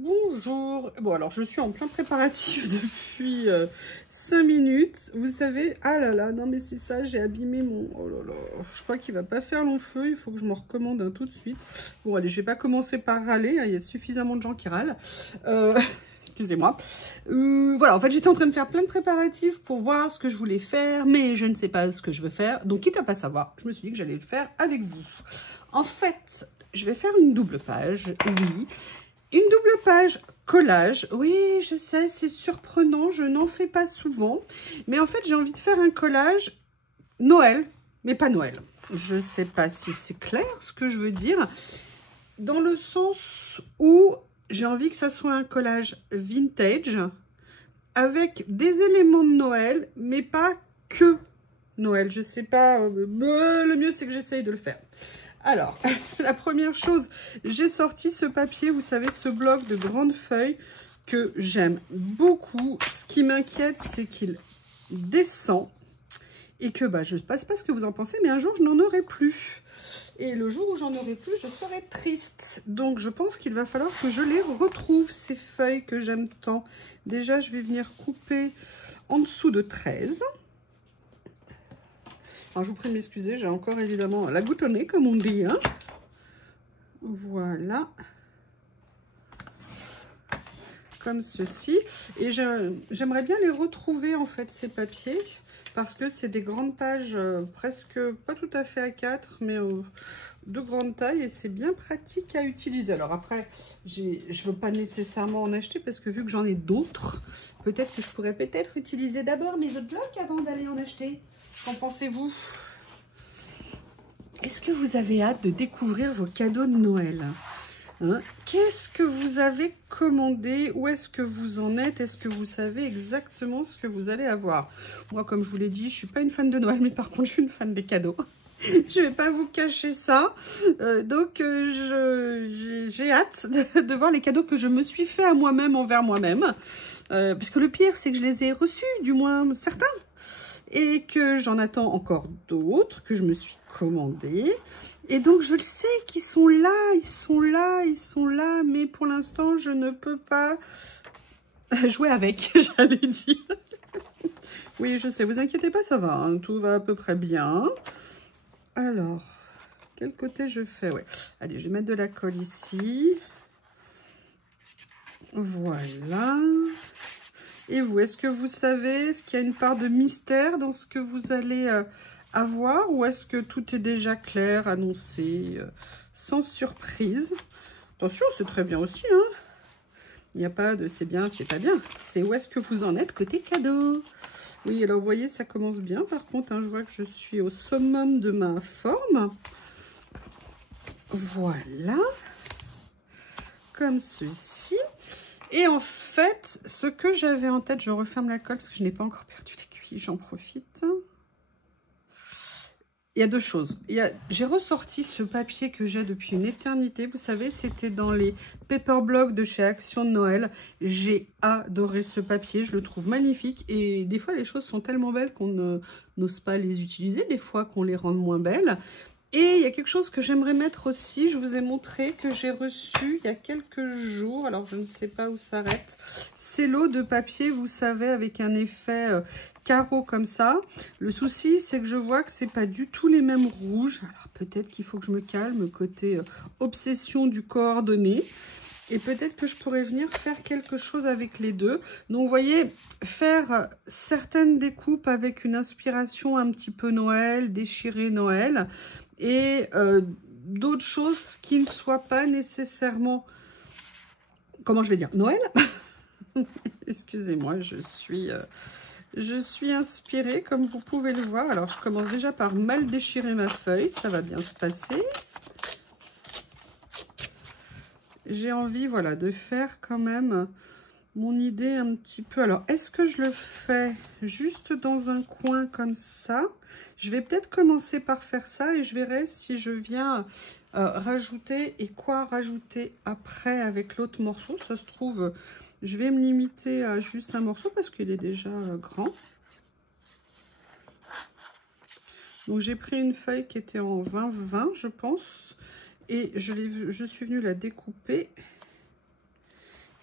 Bonjour. Bon, alors je suis en plein préparatif depuis 5 minutes. Vous savez, ah là là, non mais c'est ça, j'ai abîmé mon... Oh là là, je crois qu'il va pas faire long feu, il faut que je m'en recommande un tout de suite. Bon allez, je vais pas commencer par râler, hein, il y a suffisamment de gens qui râlent. Excusez-moi. Voilà, en fait j'étais en train de faire plein de préparatifs pour voir ce que je voulais faire, mais je ne sais pas ce que je veux faire. Donc quitte à pas savoir, je me suis dit que j'allais le faire avec vous. En fait, je vais faire une double page, oui. Une double page collage, oui, je sais, c'est surprenant, je n'en fais pas souvent. Mais en fait, j'ai envie de faire un collage Noël, mais pas Noël. Je ne sais pas si c'est clair ce que je veux dire. Dans le sens où j'ai envie que ça soit un collage vintage avec des éléments de Noël, mais pas que Noël. Je ne sais pas, le mieux c'est que j'essaye de le faire. Alors, la première chose, j'ai sorti ce papier, vous savez, ce bloc de grandes feuilles que j'aime beaucoup. Ce qui m'inquiète, c'est qu'il descend et que, je ne sais pas ce que vous en pensez, mais un jour, je n'en aurai plus. Et le jour où j'en aurai plus, je serai triste. Donc, je pense qu'il va falloir que je les retrouve, ces feuilles que j'aime tant. Déjà, je vais venir couper en dessous de 13. Alors, je vous prie de m'excuser, j'ai encore évidemment la goutte au nez, comme on dit. Hein. Voilà. Comme ceci. Et j'aimerais bien les retrouver, en fait, ces papiers. Parce que c'est des grandes pages, presque, pas tout à fait A4, mais de grande taille. Et c'est bien pratique à utiliser. Alors après, je ne veux pas nécessairement en acheter, parce que vu que j'en ai d'autres, peut-être que je pourrais utiliser d'abord mes autres blocs avant d'aller en acheter. Qu'en pensez-vous ? Est-ce que vous avez hâte de découvrir vos cadeaux de Noël, hein? Qu'est-ce que vous avez commandé? Où est-ce que vous en êtes? Est-ce que vous savez exactement ce que vous allez avoir? Moi, comme je vous l'ai dit, je ne suis pas une fan de Noël, mais par contre, je suis une fan des cadeaux. Je ne vais pas vous cacher ça. Donc, j'ai hâte de voir les cadeaux que je me suis fait à moi-même envers moi-même. Parce que le pire, c'est que je les ai reçus, du moins certains. Et que j'en attends encore d'autres que je me suis commandés. Et donc, je le sais qu'ils sont là, ils sont là, ils sont là. Mais pour l'instant, je ne peux pas jouer avec, j'allais dire. Oui, je sais, vous inquiétez pas, ça va. Hein, tout va à peu près bien. Alors, quel côté je fais? Ouais. Allez, je vais mettre de la colle ici. Voilà. Et vous, est-ce que vous savez, est-ce qu'il y a une part de mystère dans ce que vous allez avoir, ou est-ce que tout est déjà clair, annoncé, sans surprise? Attention, c'est très bien aussi, hein. Il n'y a pas de c'est bien, c'est pas bien. C'est où est-ce que vous en êtes côté cadeau. Oui, alors vous voyez, ça commence bien. Par contre, hein, je vois que je suis au summum de ma forme. Voilà. Comme ceci. Et en fait, ce que j'avais en tête, je referme la colle parce que je n'ai pas encore perdu l'aiguille, j'en profite. Il y a deux choses. J'ai ressorti ce papier que j'ai depuis une éternité. Vous savez, c'était dans les paper blocks de chez Action de Noël. J'ai adoré ce papier, je le trouve magnifique. Et des fois, les choses sont tellement belles qu'on n'ose pas les utiliser. Des fois, qu'on les rende moins belles. Et il y a quelque chose que j'aimerais mettre aussi, je vous ai montré, que j'ai reçu il y a quelques jours, alors je ne sais pas où s'arrête. C'est l'eau de papier, vous savez, avec un effet carreau comme ça. Le souci, c'est que je vois que c'est pas du tout les mêmes rouges. Alors peut-être qu'il faut que je me calme côté obsession du coordonné. Et peut-être que je pourrais venir faire quelque chose avec les deux. Donc, vous voyez, faire certaines découpes avec une inspiration un petit peu Noël, déchirer Noël. Et d'autres choses qui ne soient pas nécessairement, comment je vais dire, Noël. Excusez-moi, je suis inspirée, comme vous pouvez le voir. Alors, je commence déjà par mal déchirer ma feuille. Ça va bien se passer. J'ai envie, voilà, de faire quand même mon idée un petit peu. Alors, est-ce que je le fais juste dans un coin comme ça? Je vais peut-être commencer par faire ça et je verrai si je viens rajouter et quoi rajouter après avec l'autre morceau. Ça se trouve, je vais me limiter à juste un morceau parce qu'il est déjà grand. Donc, j'ai pris une feuille qui était en 20-20, je pense. Et je suis venue la découper.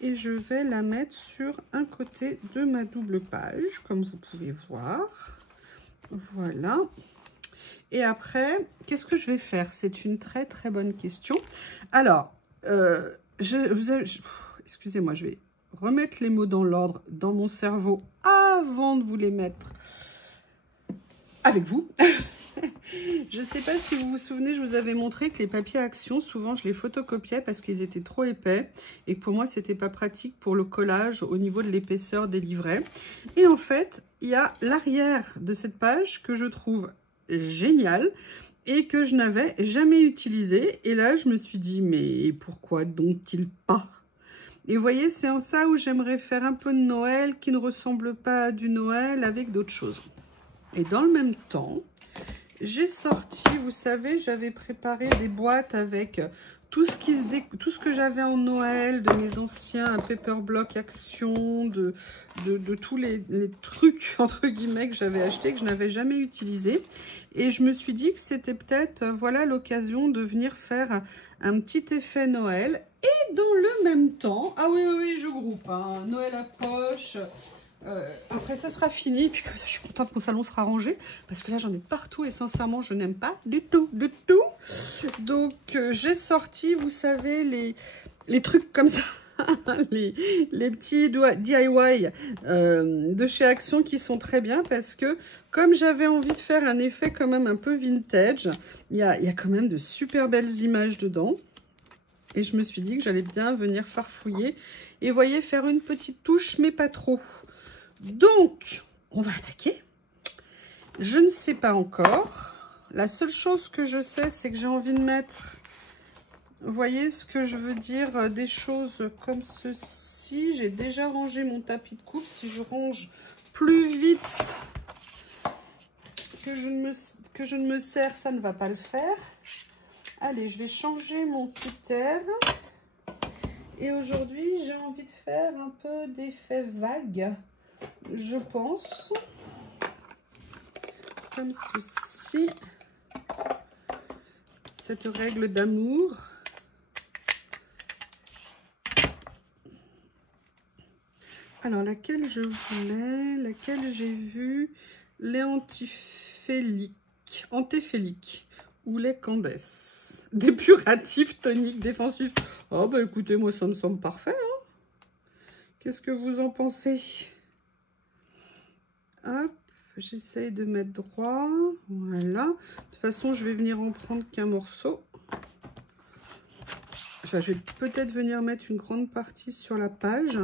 Et je vais la mettre sur un côté de ma double page, comme vous pouvez voir. Voilà. Et après, qu'est-ce que je vais faire? C'est une très très bonne question. Alors, excusez-moi, je vais remettre les mots dans l'ordre dans mon cerveau avant de vous les mettre avec vous. Je ne sais pas si vous vous souvenez, je vous avais montré que les papiers Action, souvent je les photocopiais parce qu'ils étaient trop épais et que pour moi c'était pas pratique pour le collage au niveau de l'épaisseur des livrets. Et en fait, il y a l'arrière de cette page que je trouve génial et que je n'avais jamais utilisé. Et là, je me suis dit, mais pourquoi donc-il pas? Et vous voyez, c'est en ça où j'aimerais faire un peu de Noël qui ne ressemble pas à du Noël avec d'autres choses. Et dans le même temps, j'ai sorti, vous savez, j'avais préparé des boîtes avec tout ce que j'avais en Noël, de mes anciens Paperblock Action, de tous les trucs, entre guillemets, que j'avais acheté, que je n'avais jamais utilisé. Et je me suis dit que c'était peut-être, voilà, l'occasion de venir faire un petit effet Noël. Et dans le même temps, ah oui, oui, oui, je groupe, hein, Noël à poche. Après ça sera fini, puis comme ça je suis contente que mon salon sera rangé parce que là j'en ai partout et sincèrement je n'aime pas du tout, donc j'ai sorti, vous savez, les trucs comme ça, les petits DIY de chez Action qui sont très bien parce que comme j'avais envie de faire un effet quand même un peu vintage, il y a quand même de super belles images dedans. Et je me suis dit que j'allais bien venir farfouiller et voyez, faire une petite touche mais pas trop. Donc, on va attaquer. Je ne sais pas encore. La seule chose que je sais, c'est que j'ai envie de mettre, vous voyez ce que je veux dire, des choses comme ceci. J'ai déjà rangé mon tapis de coupe. Si je range plus vite que je ne me sers, ça ne va pas le faire. Allez, je vais changer mon cutter. Et aujourd'hui, j'ai envie de faire un peu d'effet vague. Je pense, comme ceci, cette règle d'amour. Alors, laquelle je voulais, laquelle j'ai vu, les antiphéliques ou les Candace. Dépuratif, tonique, défensif. Oh, bah écoutez, moi, ça me semble parfait. Hein. Qu'est-ce que vous en pensez? Hop, j'essaye de mettre droit. Voilà. De toute façon, je vais venir en prendre qu'un morceau. Enfin, je vais peut-être venir mettre une grande partie sur la page.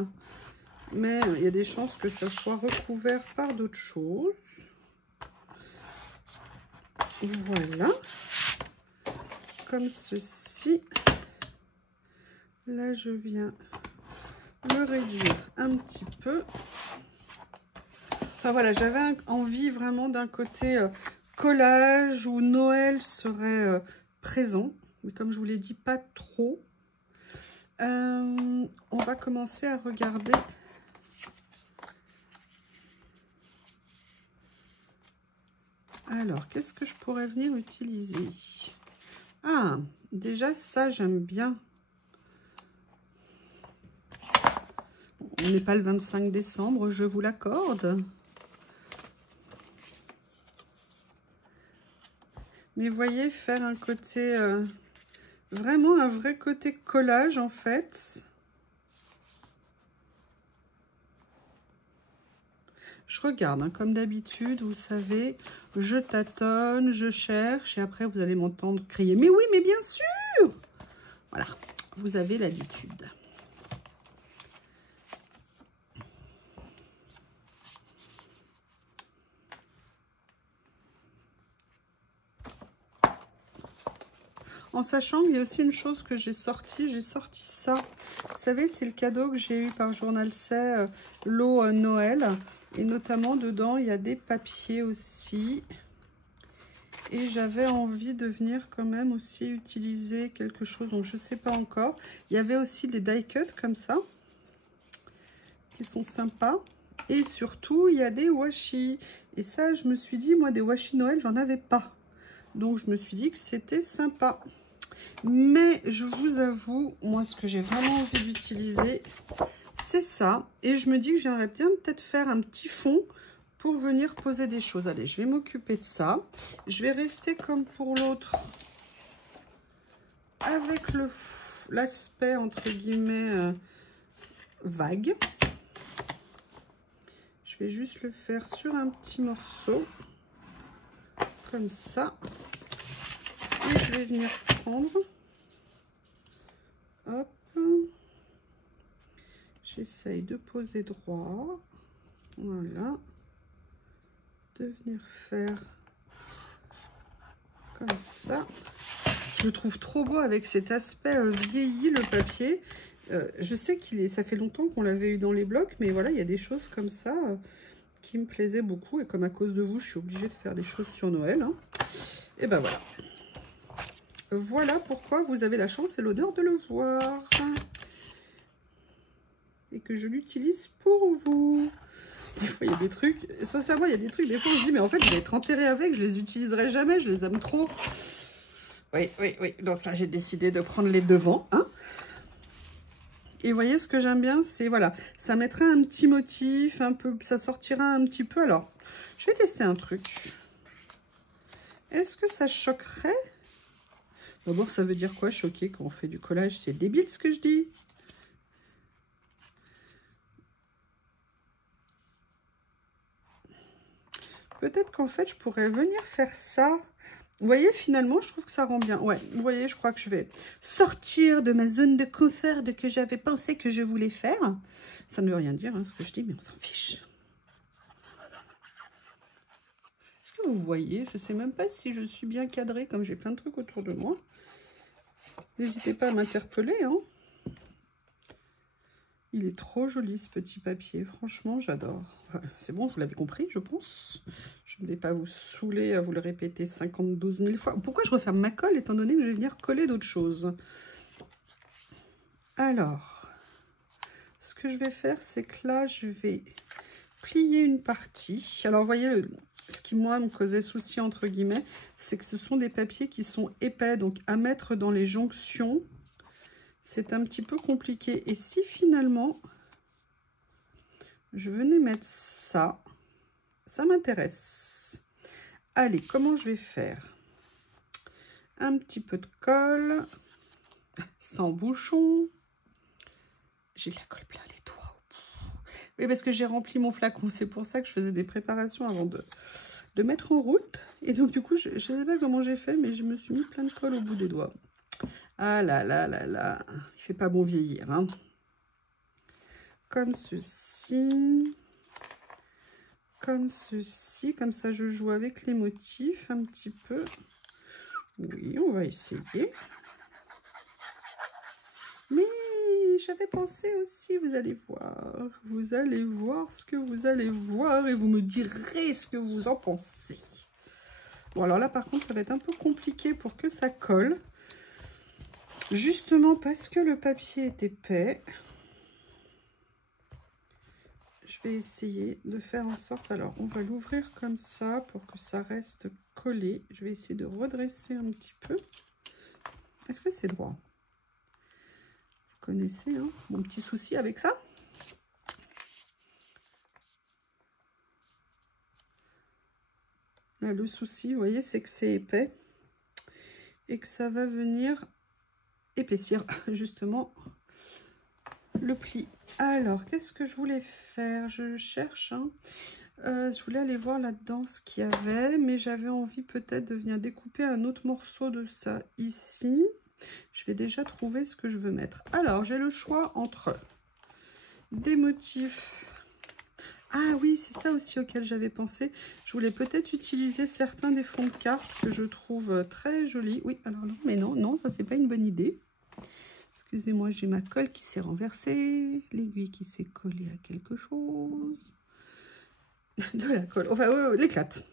Mais il y a des chances que ça soit recouvert par d'autres choses. Voilà. Comme ceci. Là, je viens le réduire un petit peu. Enfin voilà, j'avais envie vraiment d'un côté collage où Noël serait présent. Mais comme je vous l'ai dit, pas trop. On va commencer à regarder. Alors, qu'est-ce que je pourrais venir utiliser? Ah, déjà ça, j'aime bien. On n'est pas le 25 décembre, je vous l'accorde. Mais voyez, faire un côté, vraiment un vrai côté collage en fait. Je regarde, hein, comme d'habitude, vous savez, je tâtonne, je cherche et après vous allez m'entendre crier. Mais oui, mais bien sûr! Voilà, vous avez l'habitude. En sachant qu'il y a aussi une chose que j'ai sorti ça. Vous savez, c'est le cadeau que j'ai eu par Journal C'est, lot Noël. Et notamment, dedans, il y a des papiers aussi. Et j'avais envie de venir quand même aussi utiliser quelque chose. Donc, je ne sais pas encore. Il y avait aussi des die cuts comme ça. Qui sont sympas. Et surtout, il y a des washi. Et ça, je me suis dit, moi, des washi Noël, j'en avais pas. Donc, je me suis dit que c'était sympa. Mais je vous avoue, moi, ce que j'ai vraiment envie d'utiliser, j'ai ça et je me dis que j'aimerais bien peut-être faire un petit fond pour venir poser des choses. Allez, je vais m'occuper de ça. Je vais rester comme pour l'autre avec l'aspect entre guillemets vague. Je vais juste le faire sur un petit morceau comme ça et je vais venir prendre, hop, j'essaye de poser droit, voilà, de venir faire comme ça. Je le trouve trop beau avec cet aspect vieilli, le papier. Je sais ça fait longtemps qu'on l'avait eu dans les blocs, mais voilà, il y a des choses comme ça qui me plaisaient beaucoup. Et comme à cause de vous, je suis obligée de faire des choses sur Noël. Hein. Et ben voilà. Voilà pourquoi vous avez la chance et l'honneur de le voir. Et que je l'utilise pour vous. Des fois, il y a des trucs, sincèrement, il y a des trucs, des fois, on se dit, mais en fait, je vais être enterrée avec, je les utiliserai jamais, je les aime trop. Oui, oui, oui. Donc là, j'ai décidé de prendre les devants. Hein. Et vous voyez, ce que j'aime bien, c'est, voilà, ça mettra un petit motif, un peu, ça sortira un petit peu. Alors, je vais tester un truc. Est-ce que ça choquerait? D'abord, ça veut dire quoi, choquer, quand on fait du collage? C'est débile, ce que je dis. Peut-être qu'en fait, je pourrais venir faire ça. Vous voyez, finalement, je trouve que ça rend bien. Ouais, vous voyez, je crois que je vais sortir de ma zone de confort que j'avais pensé que je voulais faire. Ça ne veut rien dire, hein, ce que je dis, mais on s'en fiche. Est-ce que vous voyez? Je ne sais même pas si je suis bien cadrée, comme j'ai plein de trucs autour de moi. N'hésitez pas à m'interpeller. Hein. Il est trop joli, ce petit papier. Franchement, j'adore. Enfin, c'est bon, vous l'avez compris, je pense. Je ne vais pas vous saouler à vous le répéter 52 000 fois. Pourquoi je referme ma colle, étant donné que je vais venir coller d'autres choses? Alors, ce que je vais faire, c'est que là, je vais plier une partie. Alors, vous voyez, ce qui, moi, me causait souci, entre guillemets, c'est que ce sont des papiers qui sont épais. Donc, à mettre dans les jonctions, c'est un petit peu compliqué. Et si, finalement, je venais mettre ça, ça m'intéresse. Allez, comment je vais faire? Un petit peu de colle, sans bouchon. J'ai de la colle plein les doigts. Oui, parce que j'ai rempli mon flacon. C'est pour ça que je faisais des préparations avant de mettre en route. Et donc, du coup, je ne sais pas comment j'ai fait, mais je me suis mis plein de colle au bout des doigts. Ah là là là là. Il fait pas bon vieillir. Hein. Comme ceci. Comme ceci. Comme ça, je joue avec les motifs un petit peu. Oui, on va essayer. Mais j'avais pensé aussi, vous allez voir ce que vous allez voir et vous me direz ce que vous en pensez. Bon, alors là, par contre, ça va être un peu compliqué pour que ça colle. Justement parce que le papier est épais. Je vais essayer de faire en sorte... Alors, on va l'ouvrir comme ça pour que ça reste collé. Je vais essayer de redresser un petit peu. Est-ce que c'est droit? Vous connaissez hein, mon petit souci avec ça. Là, le souci, vous voyez, c'est que c'est épais. Et que ça va venir épaissir, justement, le pli. Alors, qu'est-ce que je voulais faire? Je cherche... Hein. Je voulais aller voir là-dedans ce qu'il y avait, mais j'avais envie peut-être de venir découper un autre morceau de ça ici. Je vais déjà trouver ce que je veux mettre. Alors, j'ai le choix entre des motifs... Ah oui, c'est ça aussi auquel j'avais pensé. Je voulais peut-être utiliser certains des fonds de cartes que je trouve très jolis. Oui, alors non, mais non, non, ça c'est pas une bonne idée. Excusez-moi, j'ai ma colle qui s'est renversée, l'aiguille qui s'est collée à quelque chose. De la colle, enfin, l'éclate.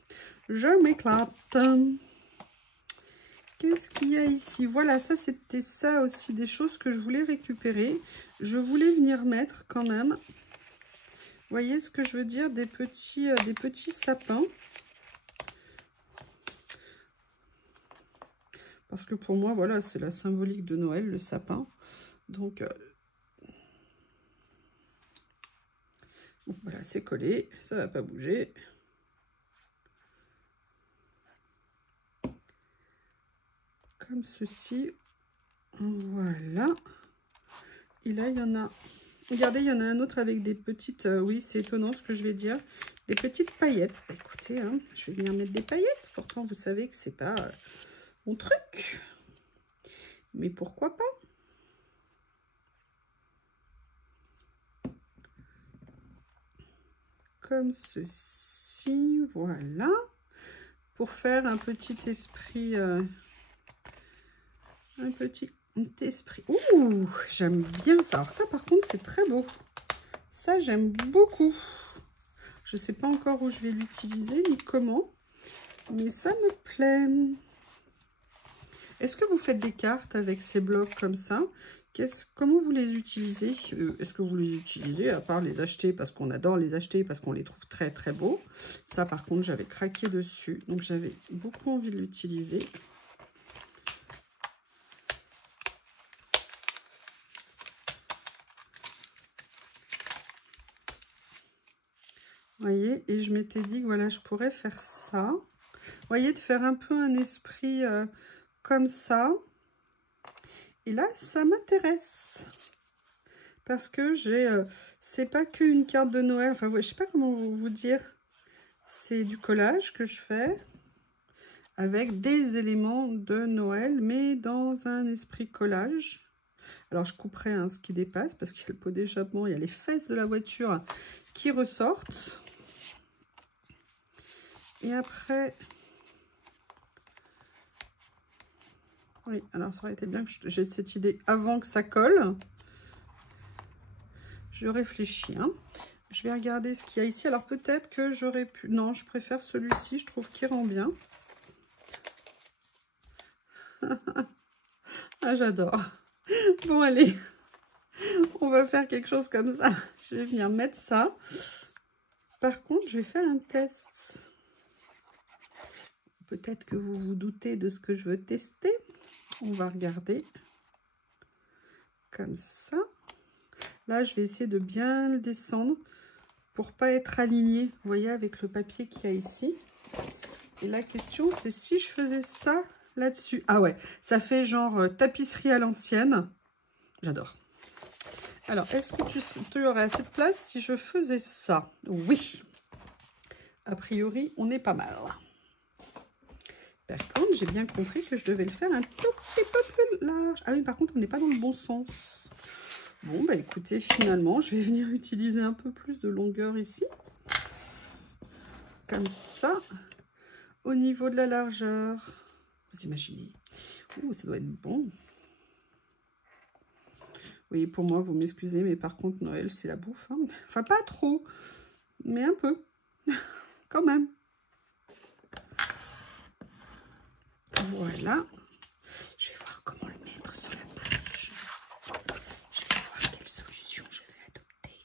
Je m'éclate. Qu'est-ce qu'il y a ici? Voilà, ça c'était ça aussi, des choses que je voulais récupérer. Je voulais venir mettre quand même... Vous voyez ce que je veux dire? Des petits sapins. Parce que pour moi, voilà, c'est la symbolique de Noël, le sapin. Donc, Bon, voilà, c'est collé, ça va pas bouger. Comme ceci. Voilà. Et là, il y en a... Regardez, il y en a un autre avec des petites... oui, c'est étonnant ce que je vais dire. Des petites paillettes. Bah, écoutez, hein, je vais venir mettre des paillettes. Pourtant, vous savez que c'est pas mon truc. Mais pourquoi pas? Comme ceci, voilà. Pour faire un petit esprit... un petit esprit. Ouh, j'aime bien ça. Alors ça, par contre, c'est très beau. Ça, j'aime beaucoup. Je ne sais pas encore où je vais l'utiliser, ni comment. Mais ça me plaît. Est-ce que vous faites des cartes avec ces blocs comme ça? Comment vous les utilisez? Est-ce que vous les utilisez, à part les acheter, parce qu'on adore les acheter, parce qu'on les trouve très très beaux? Ça, par contre, j'avais craqué dessus. Donc, j'avais beaucoup envie de l'utiliser. Vous voyez, et je m'étais dit que voilà, je pourrais faire ça. Vous voyez, de faire un peu un esprit comme ça. Et là, ça m'intéresse. Parce que j'ai... c'est pas qu'une carte de Noël. Enfin, je sais pas comment vous dire. C'est du collage que je fais. Avec des éléments de Noël. Mais dans un esprit collage. Alors, je couperai hein, ce qui dépasse. Parce qu'il y a le pot d'échappement. Il y a les fesses de la voiture qui ressortent. Et après... Oui, alors ça aurait été bien que j'ai cette idée avant que ça colle. Je réfléchis. Hein. Je vais regarder ce qu'il y a ici. Alors peut-être que j'aurais pu... Non, je préfère celui-ci. Je trouve qu'il rend bien. Ah, j'adore. Bon, allez. On va faire quelque chose comme ça. Je vais venir mettre ça. Par contre, je vais faire un test. Peut-être que vous vous doutez de ce que je veux tester. On va regarder. Comme ça. Là, je vais essayer de bien le descendre pour pas être aligné, vous voyez, avec le papier qu'il y a ici. Et la question, c'est si je faisais ça là-dessus. Ah ouais, ça fait genre tapisserie à l'ancienne. J'adore. Alors, est-ce que tu aurais assez de place si je faisais ça? Oui. A priori, on est pas mal. Par contre, j'ai bien compris que je devais le faire un tout petit peu plus large. Ah oui, par contre, on n'est pas dans le bon sens. Bon, bah écoutez, finalement, je vais venir utiliser un peu plus de longueur ici. Comme ça. Au niveau de la largeur. Vous imaginez. Ouh, ça doit être bon. Oui, pour moi, vous m'excusez, mais par contre, Noël, c'est la bouffe. Hein. Enfin, pas trop, mais un peu. Quand même. Voilà. Je vais voir comment le mettre sur la page. Je vais voir quelle solution je vais adopter.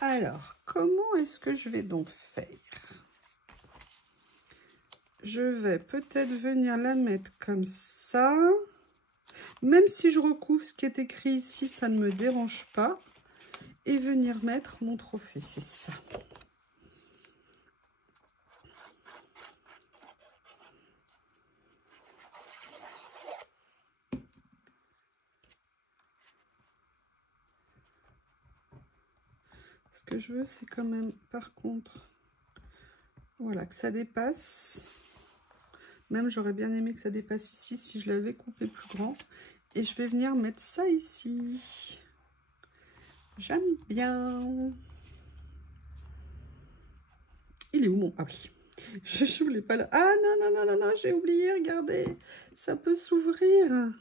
Alors, comment est-ce que je vais donc faire? Je vais peut-être venir la mettre comme ça. Même si je recouvre ce qui est écrit ici, ça ne me dérange pas. Et venir mettre mon trophée, c'est ça. Ce que je veux, c'est quand même, par contre, voilà, que ça dépasse. Même, j'aurais bien aimé que ça dépasse ici, si je l'avais coupé plus grand. Et je vais venir mettre ça ici. J'aime bien. Il est où mon... Ah oui, je voulais pas le... Ah non, non, non, non, non, j'ai oublié, regardez. Ça peut s'ouvrir.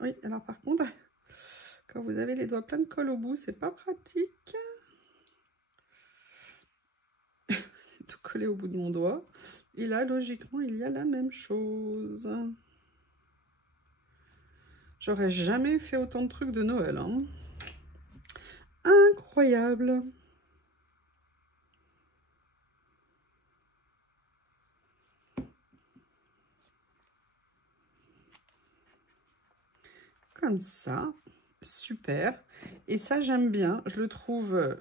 Oui, alors par contre, quand vous avez les doigts pleins de colle au bout, c'est pas pratique. C'est tout collé au bout de mon doigt. Et là, logiquement, il y a la même chose. J'aurais jamais fait autant de trucs de Noël. Hein. Incroyable. comme ça. Super. Et ça, j'aime bien. Je le trouve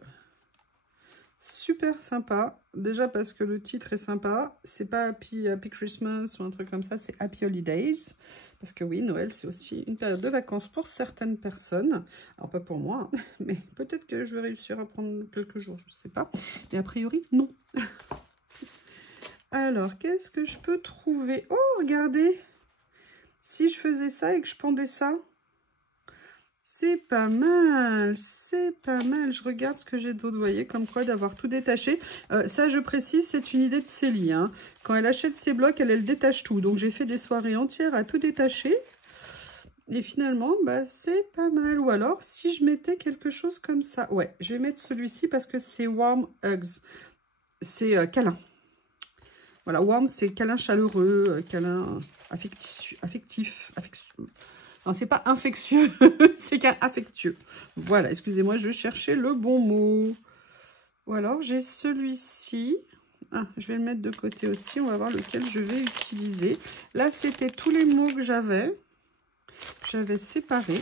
super sympa. Déjà parce que le titre est sympa. C'est pas Happy Christmas ou un truc comme ça. C'est Happy Holidays. Parce que oui, Noël, c'est aussi une période de vacances pour certaines personnes. Alors, pas pour moi, hein, mais peut-être que je vais réussir à prendre quelques jours. Je sais pas. Mais a priori, non. Alors, qu'est-ce que je peux trouver? Oh, regardez! Si je faisais ça et que je pendais ça, c'est pas mal, c'est pas mal. Je regarde ce que j'ai d'autre, vous voyez, comme quoi d'avoir tout détaché. Ça, je précise, c'est une idée de Célie. Hein. Quand elle achète ses blocs, elle détache tout. Donc, j'ai fait des soirées entières à tout détacher. Et finalement, bah, c'est pas mal. Ou alors, si je mettais quelque chose comme ça. Ouais, je vais mettre celui-ci parce que c'est Warm Hugs. C'est câlin. Voilà, warm, c'est câlin chaleureux, câlin affectif. Non, c'est pas infectieux, c'est câlin affectueux. Voilà, excusez-moi, je cherchais le bon mot. Ou alors, j'ai celui-ci. Ah, je vais le mettre de côté aussi, on va voir lequel je vais utiliser. Là, c'était tous les mots que j'avais séparés.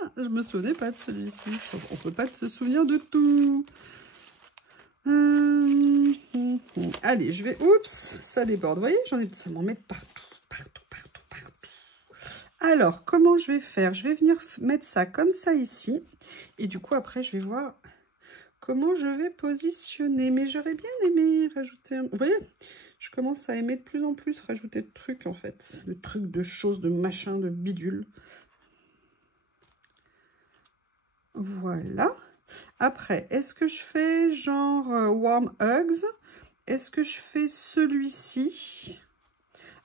Ah, je me souvenais pas de celui-ci. On peut pas se souvenir de tout. Allez, je vais... Oups, ça déborde. Vous voyez, ça m'en met partout. Alors, comment je vais faire? Je vais venir mettre ça comme ça ici. Et du coup, après, je vais voir comment je vais positionner. Mais j'aurais bien aimé rajouter... Vous voyez, je commence à aimer de plus en plus rajouter de trucs, en fait. De trucs, de choses, de machins, de bidules. Voilà. Après, est-ce que je fais genre Warm Hugs? Est-ce que je fais celui-ci?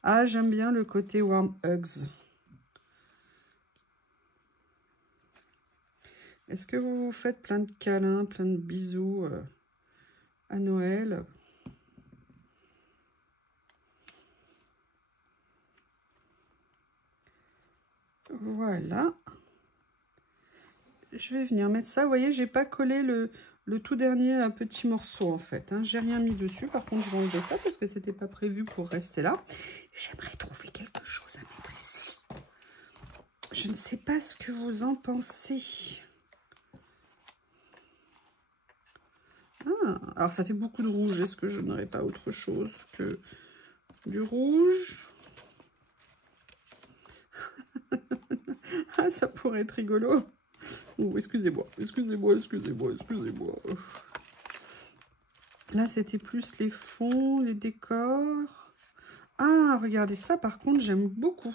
Ah, j'aime bien le côté Warm Hugs. Est-ce que vous vous faites plein de câlins, plein de bisous à Noël? Voilà. Je vais venir mettre ça. Vous voyez, j'ai pas collé le tout dernier petit morceau en fait. Hein. J'ai rien mis dessus. Par contre, je vais enlever ça parce que c'était pas prévu pour rester là. J'aimerais trouver quelque chose à mettre ici. Je ne sais pas ce que vous en pensez. Ah, alors ça fait beaucoup de rouge. Est-ce que je n'aurais pas autre chose que du rouge? Ah, ça pourrait être rigolo. Oh, excusez-moi. Là, c'était plus les fonds, les décors. Ah, regardez ça, par contre, j'aime beaucoup.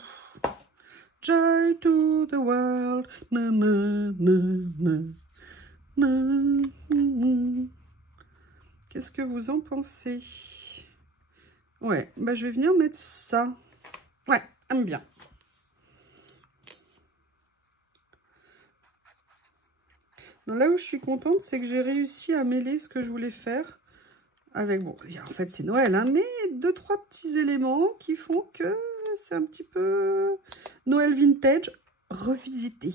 Joy to the world. Na, na, na, na, na. Qu'est-ce que vous en pensez? Ouais, bah, je vais venir mettre ça. Ouais, j'aime bien. Donc là où je suis contente, c'est que j'ai réussi à mêler ce que je voulais faire avec, bon, en fait c'est Noël, hein, mais 2-3 petits éléments qui font que c'est un petit peu Noël vintage revisité.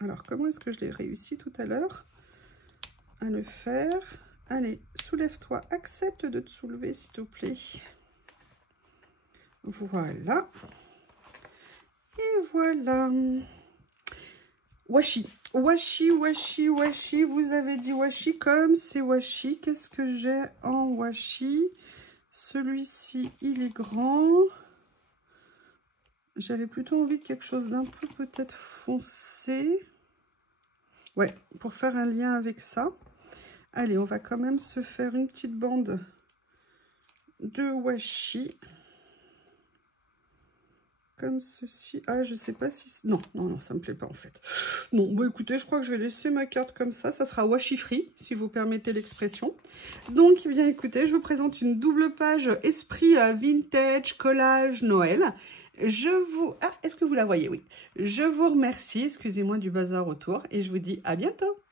Alors, comment est-ce que je l'ai réussi tout à l'heure à le faire? Allez, soulève-toi, accepte de te soulever s'il te plaît. Voilà. Et voilà. Washi, washi, washi, washi. Vous avez dit washi comme c'est washi. Qu'est-ce que j'ai en washi? Celui-ci, il est grand. J'avais plutôt envie de quelque chose d'un peu peut-être foncé. Ouais, pour faire un lien avec ça. Allez, on va quand même se faire une petite bande de washi. Comme ceci. Ah, je sais pas si... Non, non, non, ça me plaît pas en fait. Non, bon écoutez, je crois que je vais laisser ma carte comme ça. Ça sera washi free, si vous permettez l'expression. Donc, eh bien écoutez, je vous présente une double page esprit vintage collage Noël. Je vous... Ah, est-ce que vous la voyez? Oui. Je vous remercie, excusez-moi du bazar autour, et je vous dis à bientôt.